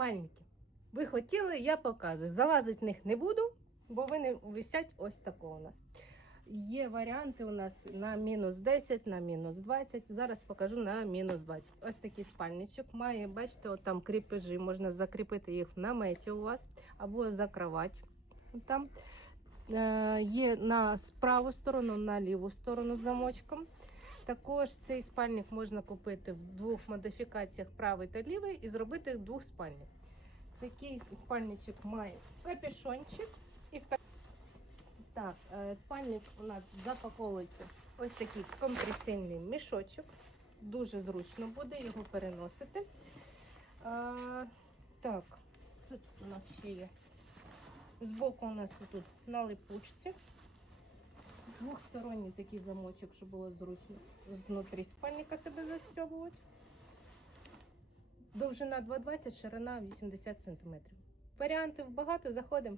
спальники. Ви хотіли, я показую. Залазити в них не буду, бо вони висять ось такого у нас. Є варіанти у нас на мінус 10, на мінус 20. Зараз покажу на мінус 20. Ось такий спальничок має, бачите, там кріпежі, можна закріпити їх в наметі у вас або за кровать. Там е, є на праву сторону, на ліву сторону замочком. Також цей спальник можна купити в двох модифікаціях правий та лівий і зробити двохспальник. Такий спальничок має капюшончик і в так, е, спальник у нас запаковується ось такий компресійний мішочок. Дуже зручно буде його переносити. А, так, що тут у нас ще є? Збоку у нас тут на липучці. Двохсторонній такий замочок, щоб було зручно знутрі спальника себе застьобувати. Довжина 2,20, ширина 80 см. Варіантів багато, заходимо.